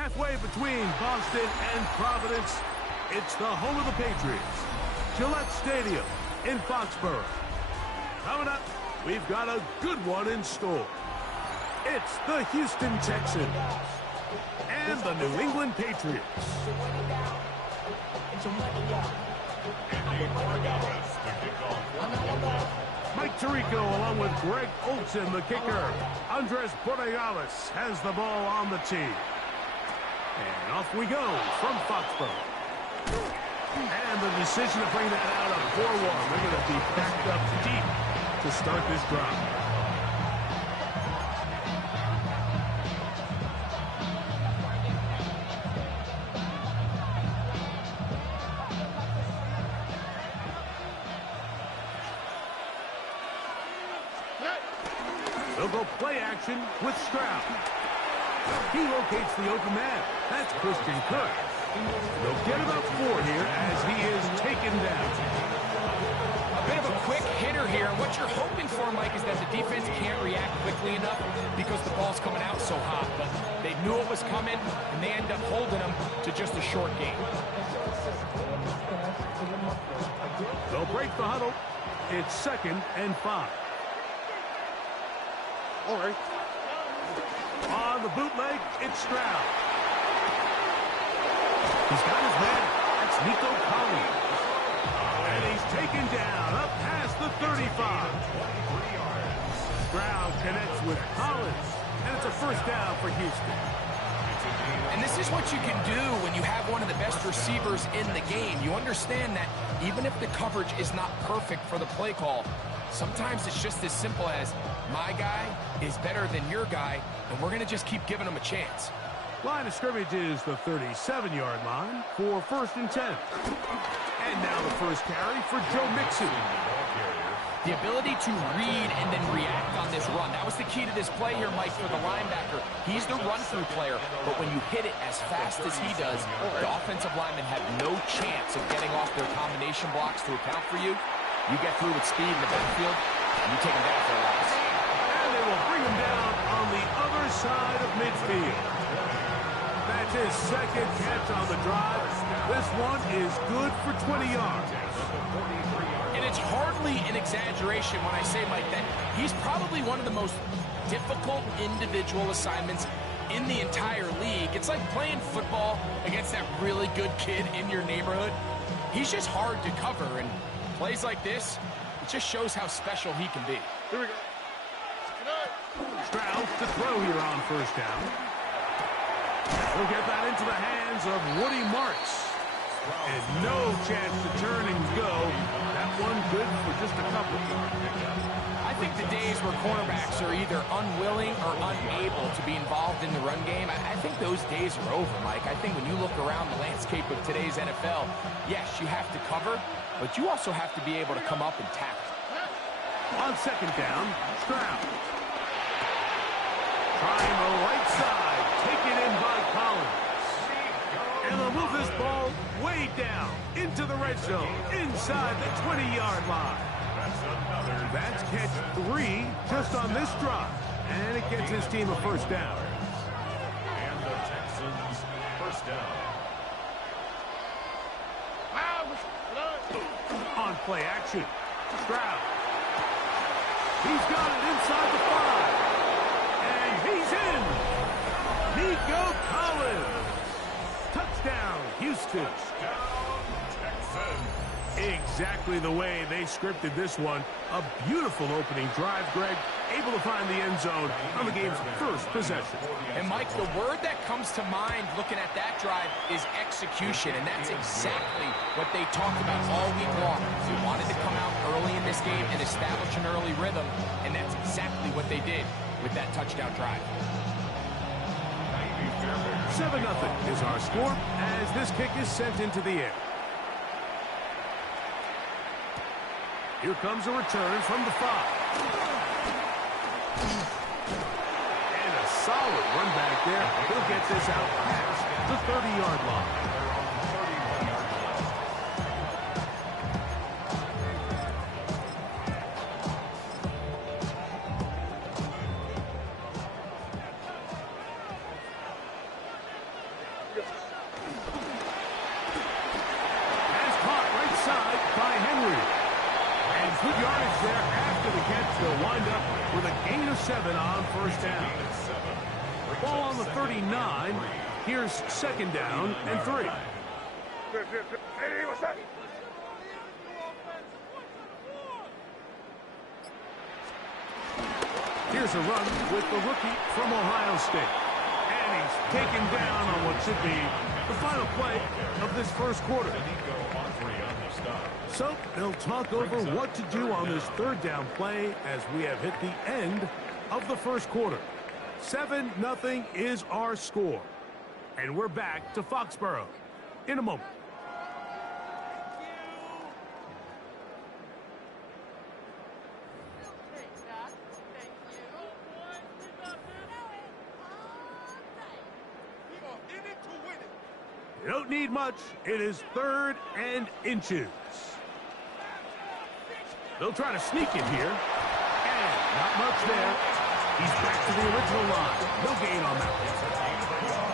Halfway between Boston and Providence, it's the home of the Patriots, Gillette Stadium in Foxborough. Coming up, we've got a good one in store. It's the Houston Texans and the New England Patriots. Mike Tirico along with Greg Olsen, the kicker. Andres Borregales has the ball on the tee. And off we go from Foxborough. And the decision to bring that out of 4-1. They're going to be backed up deep to start this drive. They'll go play action with Stroud. He locates the open man. That's Christian Kirk. They'll get about 4 here as he is taken down. A bit of a quick hitter here. What you're hoping for, Mike, is that the defense can't react quickly enough because the ball's coming out so hot. But they knew it was coming, and they end up holding them to just a short game. They'll break the huddle. It's 2nd and 5. All right. On the bootleg, it's Stroud. He's got his man. That's Nico Collins. And he's taken down up past the 35. Stroud connects with Collins. And it's a first down for Houston. And this is what you can do when you have one of the best receivers in the game. You understand that even if the coverage is not perfect for the play call, sometimes it's just as simple as my guy is better than your guy, and we're going to just keep giving him a chance. Line of scrimmage is the 37-yard line for 1st and 10. And now the first carry for Joe Mixon. The ability to read and then react on this run. That was the key to this play here, Mike, for the linebacker. He's the run-through player, but when you hit it as fast as he does, the offensive linemen have no chance of getting off their combination blocks to account for you. You get through with speed in the backfield, and you take him down for a loss. And they will bring him down on the other side of midfield. That's his 2nd catch on the drive. This one is good for 20 yards. And it's hardly an exaggeration when I say, Mike, that he's probably one of the most difficult individual assignments in the entire league. It's like playing football against that really good kid in your neighborhood. He's just hard to cover, and plays like this, it just shows how special he can be. Here we go. Stroud to throw here on 1st down. We'll get that into the hands of Woody Marks. And no chance to turn and go. That one good for just a couple. I think the days where cornerbacks are either unwilling or unable to be involved in the run game, I think those days are over, Mike. I think when you look around the landscape of today's NFL, yes, you have to cover, but you also have to be able to come up and tackle. On 2nd down, Stroud. Trying the right side. Taken in by Collins. And they'll move this ball way down into the red zone, inside the 20-yard line. That's catch 3 just on this drive. And it gets his team a first down. And the Texans first down. On play action, Stroud. He's got it inside the 5. And he's in. Nico Collins. Touchdown, Houston. Exactly the way they scripted this one. A beautiful opening drive, Greg. Able to find the end zone on the game's first possession. And, Mike, the word that comes to mind looking at that drive is execution, and that's exactly what they talked about all week long. They wanted to come out early in this game and establish an early rhythm, and that's exactly what they did with that touchdown drive. 7-0 is our score as this kick is sent into the air. Here comes a return from the 5. And a solid run back there. He'll get this out past the 30-yard line. 7 on first down. Ball on the 39. Here's second down and 3. Hey, what's that? Here's a run with the rookie from Ohio State. And he's taken down on what should be the final play of this first quarter. So they'll talk over what to do on this third down play as we have hit the end of the first quarter. 7-0 is our score. And we're back to Foxborough in a moment. You don't need much. It is 3rd and inches. They'll try to sneak it here. And not much there. He's back to the original line. No gain on that.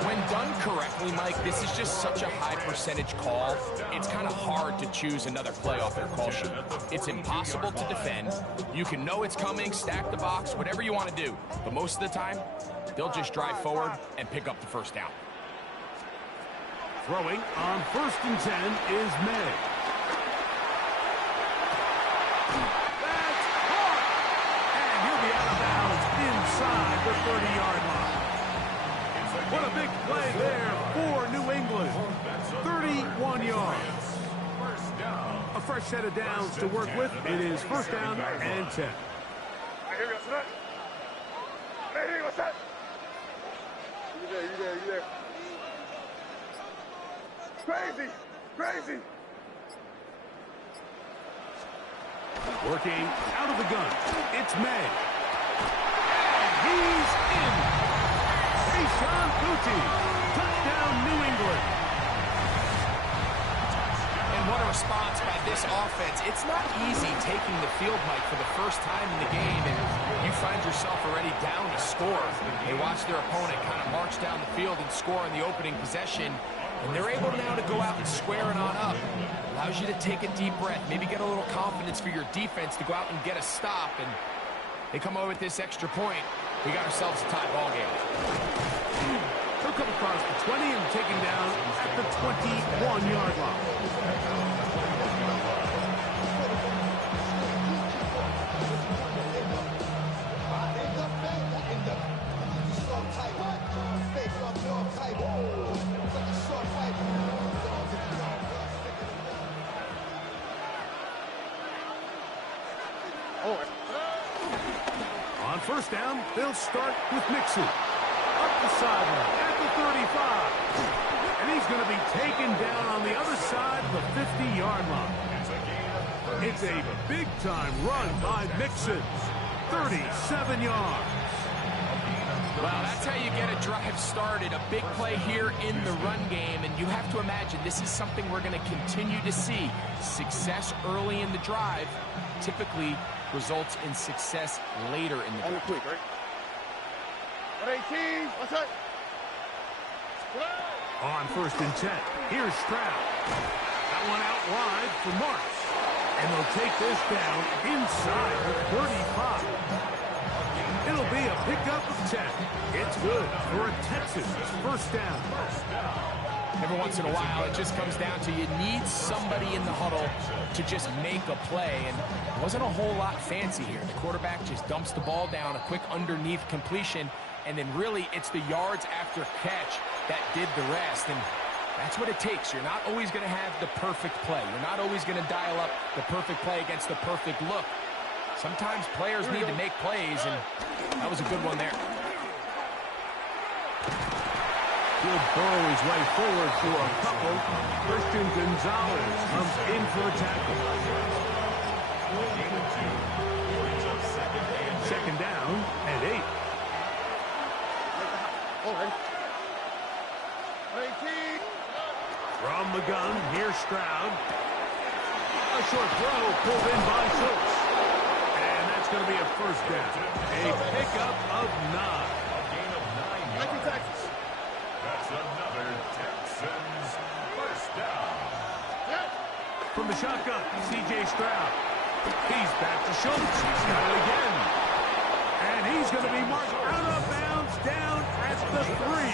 When done correctly, Mike, this is just such a high percentage call. It's kind of hard to choose another play off their call sheet. It's impossible to defend. You can know it's coming, stack the box, whatever you want to do. But most of the time, they'll just drive forward and pick up the first down. Throwing on 1st and 10 is May. That's hard. And he'll be out of bounds inside the 30-yard line. What a big play there for New England. 31 yards. A fresh set of downs to work with. It is 1st down and 10. Hey, what's that? Hey, what's that? You there. Crazy. Working out of the gun. It's May. And he's in. Touchdown, New England. And what a response by this offense. It's not easy taking the field, Mike, for the first time in the game, and you find yourself already down to score. They watch their opponent kind of march down the field and score on the opening possession, and they're able now to go out and square it on up. Allows you to take a deep breath, maybe get a little confidence for your defense to go out and get a stop, and they come over with this extra point. We got ourselves a tie ball game. He'll come across the 20 and take him down at the 21-yard line. On 1st down, they'll start with Mixon. Up the sideline at the 35. And he's going to be taken down on the other side of the 50-yard line. It's a big-time run by Mixon. 37 yards. Well, that's how you get a drive started. A big play here in the run game, and you have to imagine this is something we're going to continue to see. Success early in the drive typically results in success later in the drive. Quick, right? 118, what's that? On 1st and 10, here's Stroud. That one out wide for Marks. And they'll take this down inside the 35. It'll be a pickup of 10. It's good for a Texans 1st down. Every once in a while, it just comes down to you need somebody in the huddle to just make a play, and it wasn't a whole lot fancy here. The quarterback just dumps the ball down, a quick underneath completion, and then really it's the yards after catch that did the rest, and that's what it takes. You're not always going to have the perfect play. You're not always going to dial up the perfect play against the perfect look. Sometimes players need to make plays, and that was a good one there. He'll burrow his way forward for a couple. Christian Gonzalez comes in for the tackle. 2nd down and 8. From the gun, here's Stroud. A short throw pulled in by Schultz. And that's going to be a 1st down. A pickup of 9. Thank you, Texas. That's another Texans 1st down. From the shotgun, C.J. Stroud. He's back to Schultz. He's got it again. And he's He's going to be marked out of bounds down at the 3.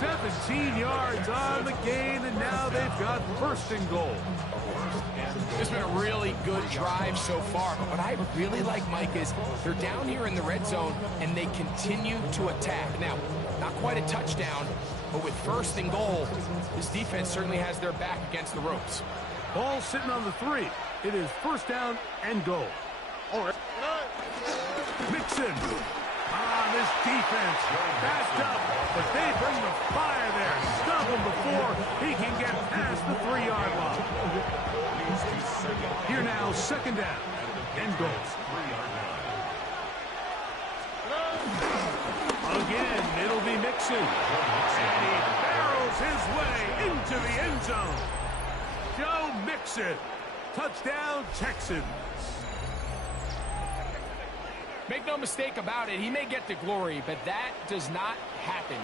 17 yards on the gain, and now they've got first and goal. It's been a really good drive so far, but what I really like, Mike, is they're down here in the red zone, and they continue to attack. Now, not quite a touchdown, but with first and goal, this defense certainly has their back against the ropes. Ball sitting on the 3. It is first down and goal. Mixon. This defense backed up, but they bring the fire there. Stop him before he can get past the 3-yard line. Here now, second down and goal. Again, it'll be Mixon. And he barrels his way into the end zone. Joe Mixon. Touchdown, Texans. Make no mistake about it, he may get the glory, but that does not happen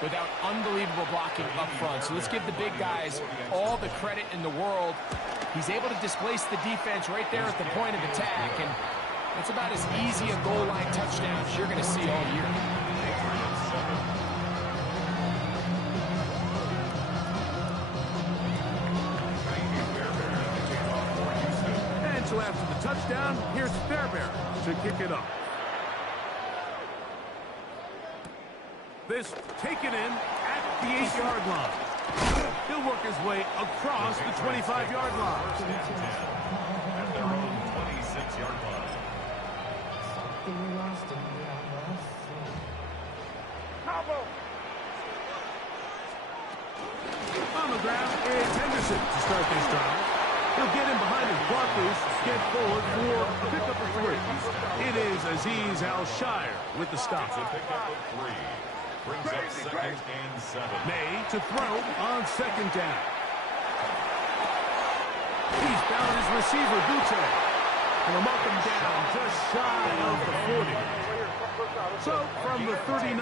without unbelievable blocking up front. So let's give the big guys all the credit in the world. He's able to displace the defense right there at the point of attack, and that's about as easy a goal line touchdown as you're going to see all year. And so after the touchdown, here's Fairbairn to kick it off. This taken in at the 8-yard line. He'll work his way across the 25-yard line. At their own 26-yard line. On the ground is Henderson to start this drive. He'll get in behind his blockers, get forward for a pickup of 3. It is Azeez Al-Shire with the stop. Pickup of 3. Brings up second and 7. May to throw on second down. He's found his receiver, Butte. He'll mark him down just shy of the 40. So from the 39,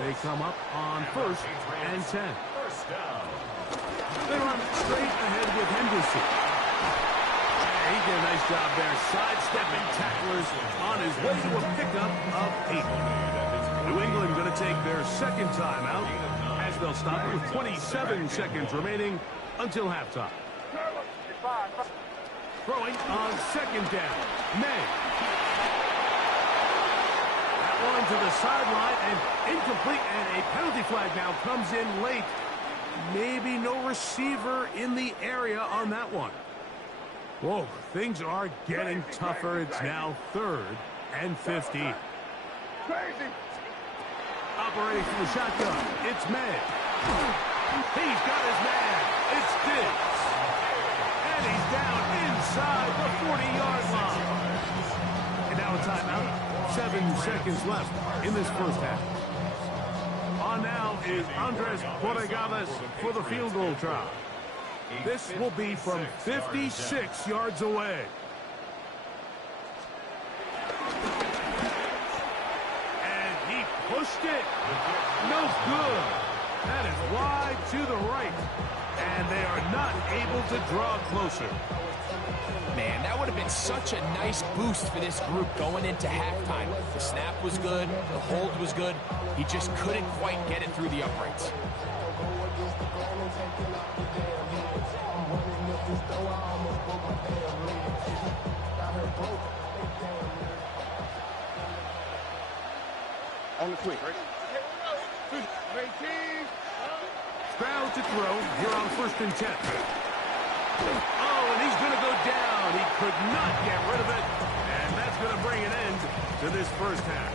they come up on first and 10. First down. They run straight ahead with Henderson. He did a nice job there, sidestepping tacklers on his way to a pickup of 8. New England going to take their second timeout as they'll stop it with 27 seconds remaining until halftime. Throwing on second down, May. That one to the sideline and incomplete, and a penalty flag now comes in late. Maybe no receiver in the area on that one. Whoa, things are getting tougher. It's now third and 15. Crazy. Operating from the shotgun, it's May. He's got his man. It's Diggs. And he's down inside the 40-yard line. And now a timeout. 7 seconds left in this first half. On now is Andres Borregales for the field goal try. This will be from 56 yards away. Pushed it. No good. That is wide to the right. And they are not able to draw closer. Man, that would have been such a nice boost for this group going into halftime. The snap was good. The hold was good. He just couldn't quite get it through the uprights. On the quick, right? Stroud to throw here on first and 10. Oh, and he's going to go down. He could not get rid of it. And that's going to bring an end to this first half.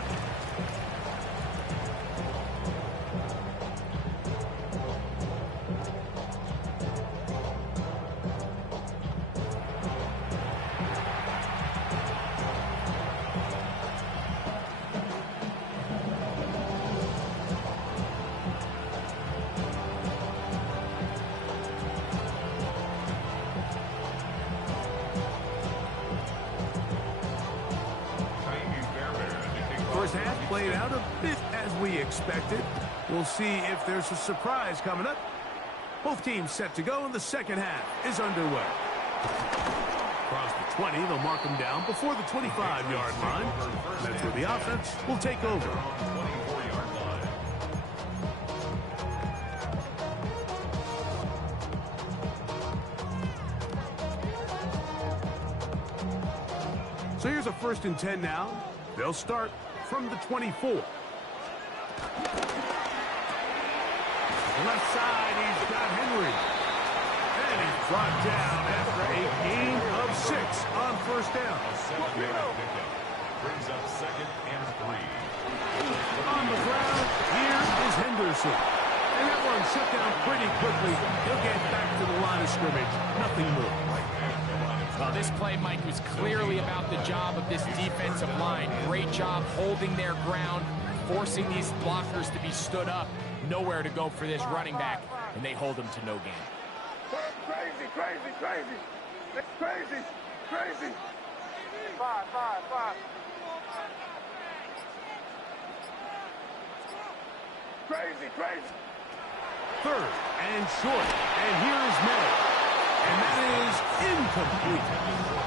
First half played out a bit as we expected. We'll see if there's a surprise coming up. Both teams set to go, and the second half is underway. Across the 20. They'll mark him down before the 25-yard line. That's where the offense will take over. 24-yard line. So here's a 1st and 10 now. They'll start from the 24. Left side, he's got Henry. And he's brought down after a gain of 6 on 1st down. A 7-yard pickup. Brings up 2nd and 3. On the ground, here is Henderson. And that one shut down pretty quickly. He'll get back to the line of scrimmage. Nothing more. Well, this play, Mike, was clearly about the job of this defensive line. Great job holding their ground, forcing these blockers to be stood up. Nowhere to go for this running back, and they hold him to no gain. Crazy, crazy, crazy. Crazy, crazy. 5, 5, 5. Crazy, crazy. 3rd and short. And here is May. And that is incomplete.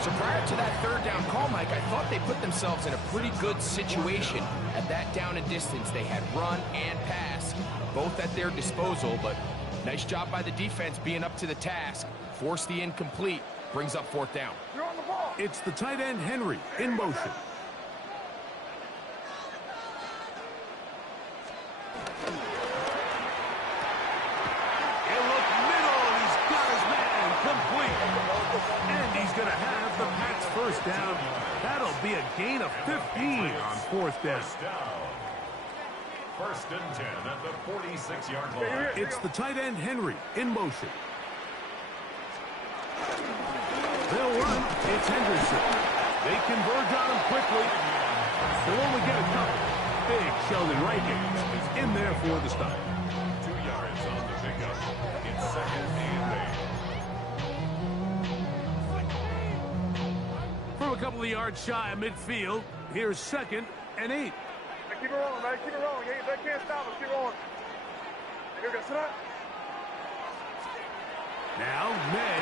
So prior to that 3rd down call, Mike, I thought they put themselves in a pretty good situation at that down and distance. They had run and pass, both at their disposal, but nice job by the defense being up to the task. Force the incomplete, brings up 4th down. You're on the ball. It's the tight end, Henry, in motion. He'll look middle, and he's got his man complete. And he's going to have the Pats' 1st down. That'll be a gain of 15 on 4th down. 1st and 10 at the 46-yard line. It's the tight end, Henry, in motion. They'll run. It's Henderson. They converge on him quickly. They'll only get a couple. Big Sheldon Rankins in there for the stop. 2 yards on the pickup. It's 2nd and 8. From a couple of yards shy of midfield, here's 2nd and 8. Keep it rolling, man. Keep it rolling. They can't stop us. Keep rolling. Here we go. Sit up. Now, May.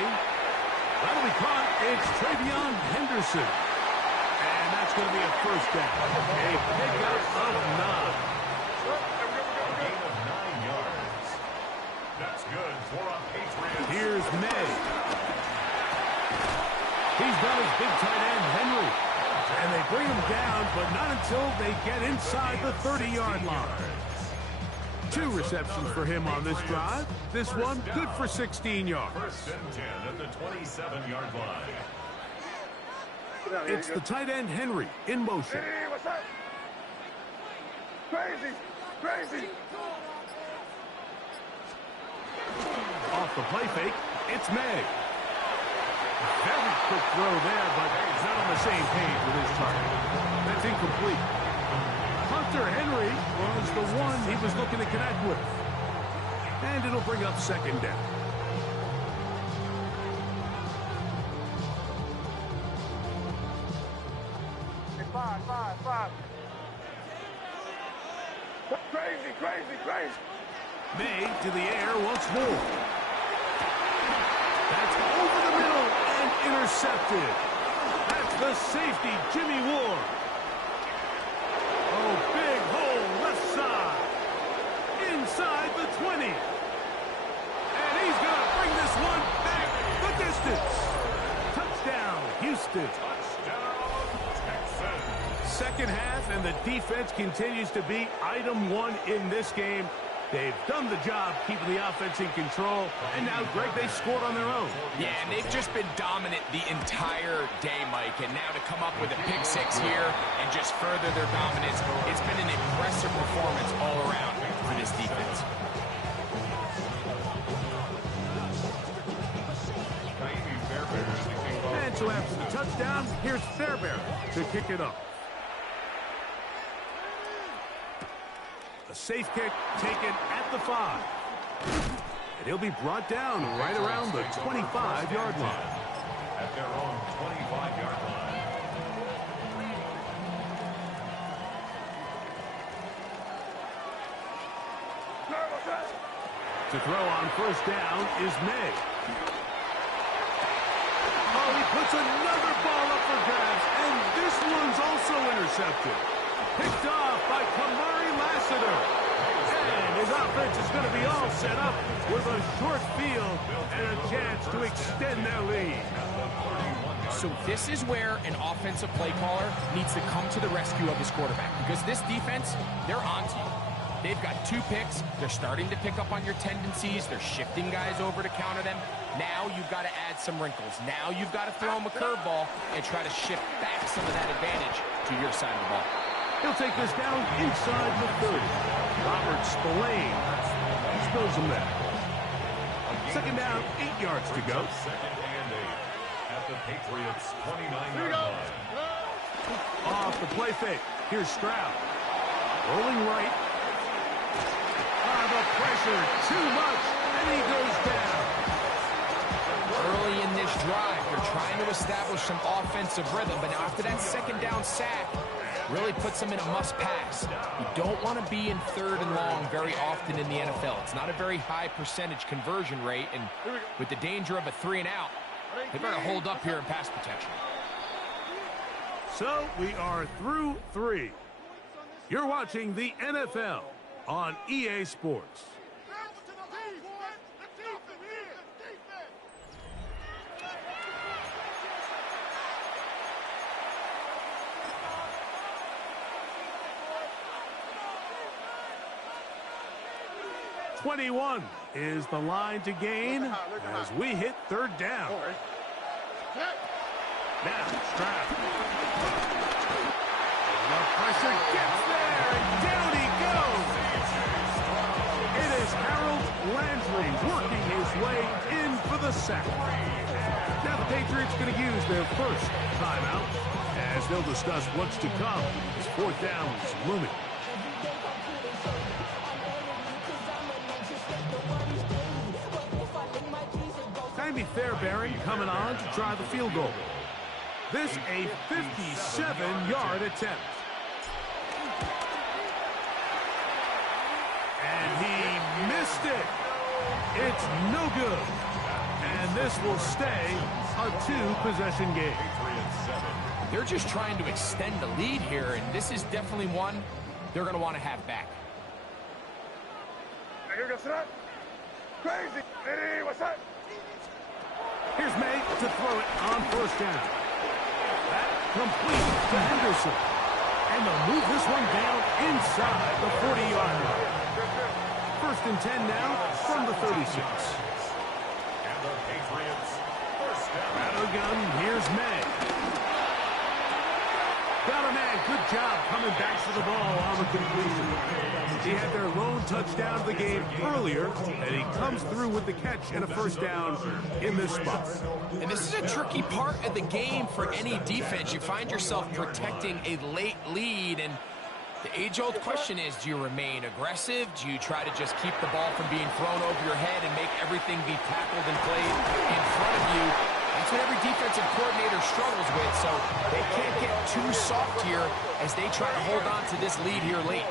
That'll be caught. It's Travion Henderson. And that's going to be a 1st down. A pickup of 9. A gain of 9 yards. That's good for a Patriots. Here's May. He's got his big tight end, Henry. And they bring him down, but not until they get inside the 30-yard line. 2 receptions for him on this drive. This one good for 16 yards. 1st and 10 at the 27-yard line. It's the tight end, Henry, in motion. Hey, what's up? Crazy, crazy. Off the play fake, it's May. Very quick throw there, but he's not on the same page with his target. That's incomplete. Hunter Henry was the one he was looking to connect with. And it'll bring up 2nd down. Hey, 5, 5, 5. Crazy, crazy, crazy. May to the air once more. That's over the middle and intercepted. That's the safety, Jimmy Ward. Oh, big hole left side. Inside the 20. And he's going to bring this one back the distance. Touchdown, Houston. Touchdown, Texans. 2nd half, and the defense continues to be item 1 in this game. They've done the job keeping the offense in control, and now, Greg, they scored on their own. Yeah, and they've just been dominant the entire day, Mike, and now to come up with a pick 6 here and just further their dominance, it's been an impressive performance all around for this defense. And so after the touchdown, here's Fairbairn to kick it up. A safe kick taken at the 5. And he'll be brought down right around the 25-yard line. At their own 25-yard line. To throw on 1st down is May. Oh, he puts another ball up for grabs, and this one's also intercepted. Picked off by Kamari Lassiter. And his offense is going to be all set up with a short field and a chance to extend their lead. So this is where an offensive play caller needs to come to the rescue of his quarterback, because this defense, they're onto you. They've got 2 picks. They're starting to pick up on your tendencies. They're shifting guys over to counter them. Now you've got to add some wrinkles. Now you've got to throw him a curveball and try to shift back some of that advantage to your side of the ball. He'll take this down inside the 30. Robert Spillane spills him there. Second down, 8 yards to go. Second and 8 at the Patriots' 29-yard line. Off the play fake. Here's Stroud. Rolling right. The pressure, too much, and he goes down. Early in this drive, they're trying to establish some offensive rhythm, but now after that second down sack, really puts them in a must-pass. You don't want to be in 3rd and long very often in the NFL. It's not a very high percentage conversion rate, and with the danger of a 3-and-out, they better hold up here in pass protection. So we are through 3. You're watching the NFL on EA Sports. 21 is the line to gain as we hit 3rd down. Now, Stroud. The pressure gets there, and down he goes. It is Harold Landry working his way in for the sack. Now the Patriots going to use their first timeout as they'll discuss what's to come as 4th down is looming. Can be Fairbairn coming on to try the field goal. This a 57-yard attempt. And he missed it. It's no good. And this will stay a 2-possession game. They're just trying to extend the lead here, and this is definitely one they're going to want to have back. Here goes that. Crazy. Hey, what's that? Here's May to throw it on 1st down. That complete to Henderson. And they'll move this one down inside the 40-yard line. 1st and 10 now from the 36. And the Patriots' 1st down. Out of the gun, here's May. Got a man, good job coming back to the ball on the completion. He had their lone touchdown of the game earlier, and he comes through with the catch and a 1st down in this spot. And this is a tricky part of the game for any defense. You find yourself protecting a late lead, and the age-old question is, do you remain aggressive? Do you try to just keep the ball from being thrown over your head and make everything be tackled and played in front of you? That's what every defensive coordinator struggles with, so they can't get too soft here as they try to hold on to this lead here late.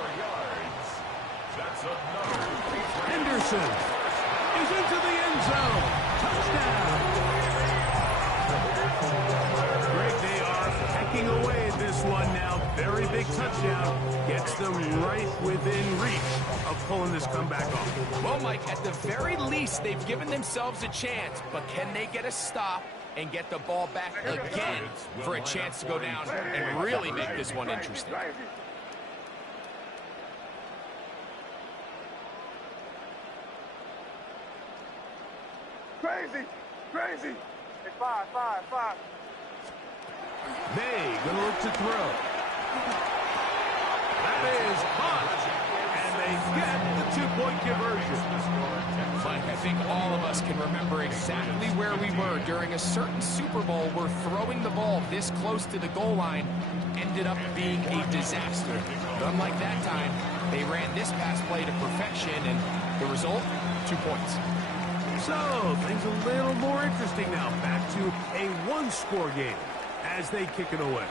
Henderson is into the end zone. Touchdown. Greg, they are hacking away at this one now. Very big touchdown. Gets them right within reach of pulling this comeback off. Well, Mike, at the very least, they've given themselves a chance, but can they get a stop and get the ball back again for a chance to go down and really make this one interesting? Crazy. Crazy. Hey, 5. May gonna look to throw. That is hot. And they get the 2-point conversion. Mike, I think all of us can remember exactly where we were during a certain Super Bowl where throwing the ball this close to the goal line ended up being a disaster. But unlike that time, they ran this pass play to perfection, and the result, 2 points. So, things a little more interesting now. Back to a 1-score game as they kick it away.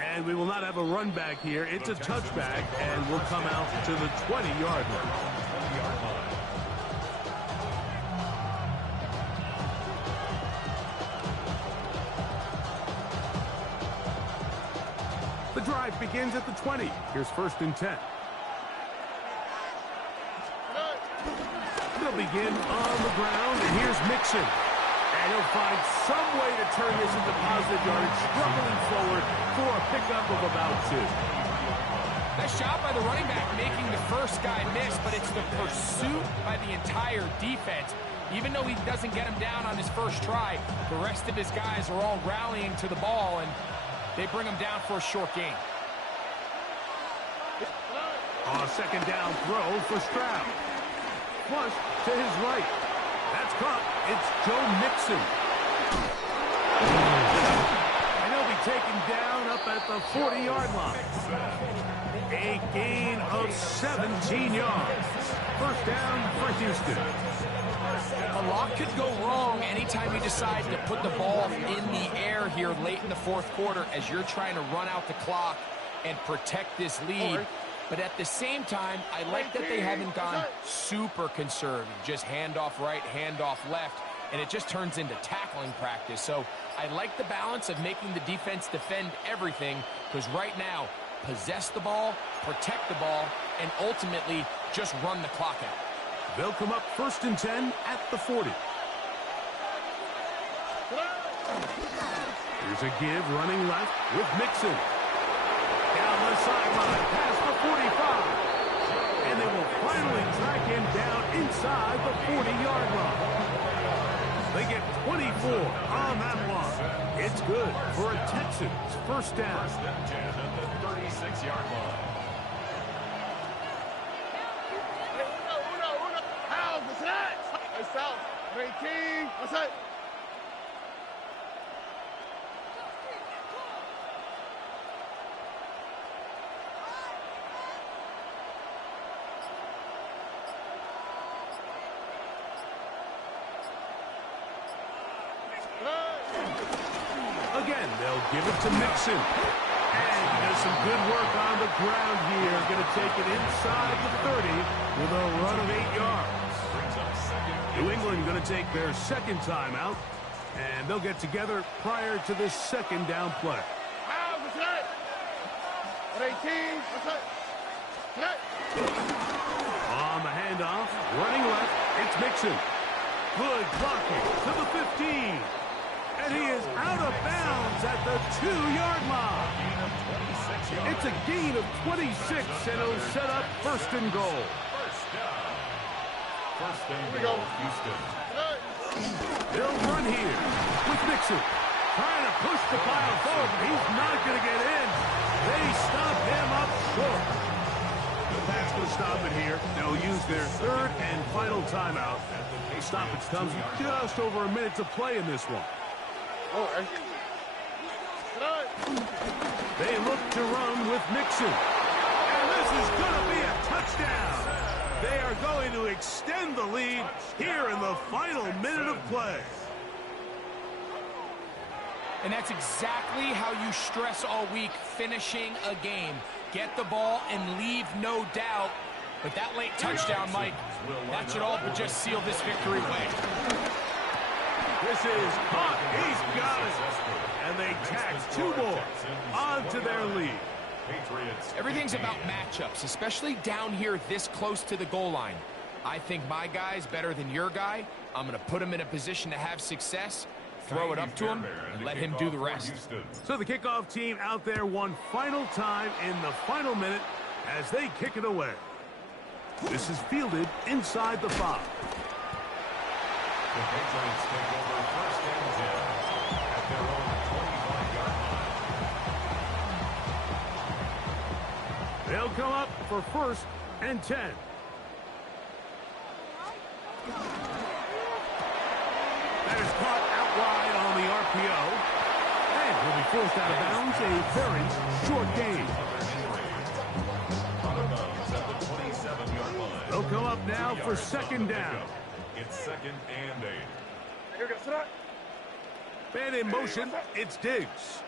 And we will not have a run back here. It's a touchback, and we'll come out to the 20-yard line. drive begins at the 20. Here's 1st and 10. They'll begin on the ground, and here's Mixon. And he'll find some way to turn this into positive yardage, struggling forward for a pickup of about 2. Nice job by the running back making the first guy miss, but it's the pursuit by the entire defense. Even though he doesn't get him down on his first try, the rest of his guys are all rallying to the ball, and they bring him down for a short gain. On a 2nd down throw for Stroud. Flush to his right. That's caught. It's Joe Mixon. And he'll be taken down up at the 40-yard line. A gain of 17 yards. 1st down for Houston. A lot could go wrong anytime you decide to put the ball in the air here late in the 4th quarter as you're trying to run out the clock and protect this lead. But at the same time, I like that they haven't gone super conservative. Just handoff right, handoff left, and it just turns into tackling practice. So I like the balance of making the defense defend everything, because right now, possess the ball, protect the ball, and ultimately just run the clock out. They'll come up 1st and 10 at the 40. Here's a give running left with Mixon. Down the sideline, past the 45. And they will finally track him down inside the 40-yard line. They get 24 on that one. It's good for a Texans 1st down. 10 at the 36-yard line. South, 18, what's that? Again, they'll give it to Mixon. And he does some good work on the ground here. Going to take it inside the 30 with a run of 8 yards. New England going to take their 2nd timeout, and they'll get together prior to this 2nd down play. On the handoff, running left, it's Mixon. Good blocking to the 15. And he is out of bounds at the 2-yard line. It's a gain of 26, and it'll set up 1st and goal. First and goal, Houston. They'll run here with Mixon. Trying to push the pile forward. He's not going to get in. They stop him up short. The Pats will stop it here. They'll use their 3rd and final timeout. The stoppage comes with just over a minute to play in this one. They look to run with Mixon. And this is going to be a touchdown. They are going to extend the lead here in the final minute of play. And that's exactly how you stress all week, finishing a game. Get the ball and leave no doubt. But that late touchdown, Mike, that should all but just seal this victory away. This is caught. He's got it. And they tack 2 more onto their lead. Everything's about matchups, especially down here this close to the goal line. I think my guy's better than your guy. I'm going to put him in a position to have success, throw it up to him, and let him do the rest. So the kickoff team out there one final time in the final minute as they kick it away. This is fielded inside the 5. The Patriots take over 1st and 10 at their own 25-yard line. They'll come up for 1st and 10. That is caught out wide on the RPO. And will be forced out of bounds. A very short gain. Out of bounds at the 27-yard line. They'll come up now for 2nd down. It's 2nd and 8. Man in motion, it's Diggs.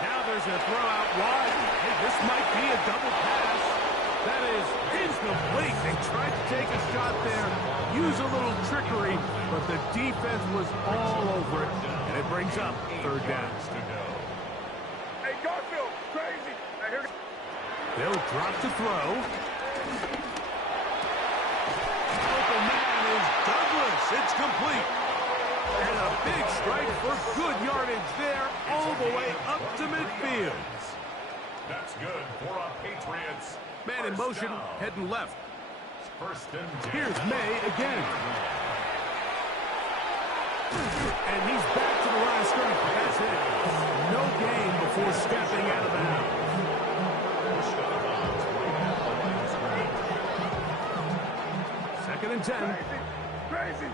Now there's a throw out wide. Hey, this might be a double pass. That is incomplete. They tried to take a shot there, use a little trickery, but the defense was all over it, and it brings up 3rd down. They'll drop to throw. Open man is Douglas. It's complete. And a big strike for good yardage there all the way up to midfield. That's good for a Patriots. Man in motion, heading left. First and 10. Here's May again. And he's back to the line of scrimmage. That's it. No gain before stepping out of bounds. Second and 10. Crazy.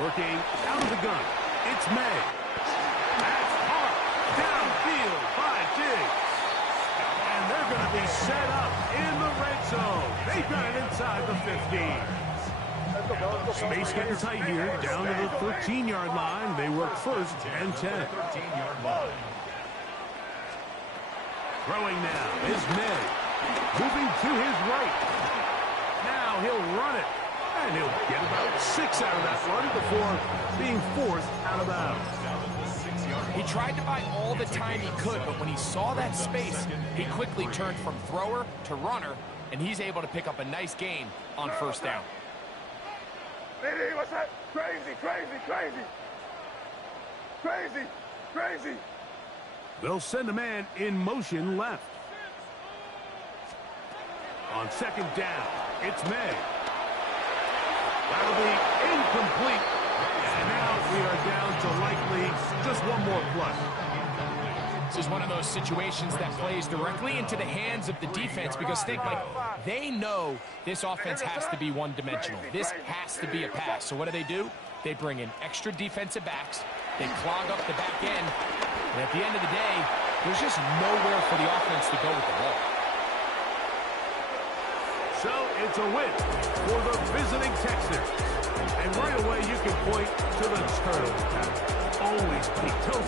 Working out of the gun. It's May. That's hard. Downfield by Diggs. And they're going to be set up in the red zone. They got it inside the 15. Space getting tight here. Down to the 13-yard line. They work first and 10. 13-yard line. Throwing now is May. Moving to his right. Now he'll run it. And he'll get about 6 out of that run before being forced out of bounds. He tried to buy all the time he could, but when he saw that space, he quickly turned from thrower to runner, and he's able to pick up a nice gain on first down. Hey, what's that? Crazy, crazy, crazy. Crazy, crazy. They'll send a man in motion left. On second down, it's May. That'll be incomplete. And now we are down to likely just one more play. This is one of those situations that plays directly into the hands of the defense because think like they know this offense has to be one-dimensional. This has to be a pass. So what do? They bring in extra defensive backs. They clog up the back end. And at the end of the day, there's just nowhere for the offense to go with the ball. So it's a win for the visiting Texans. And right away you can point to the turnover pattern. Always Pete Toast.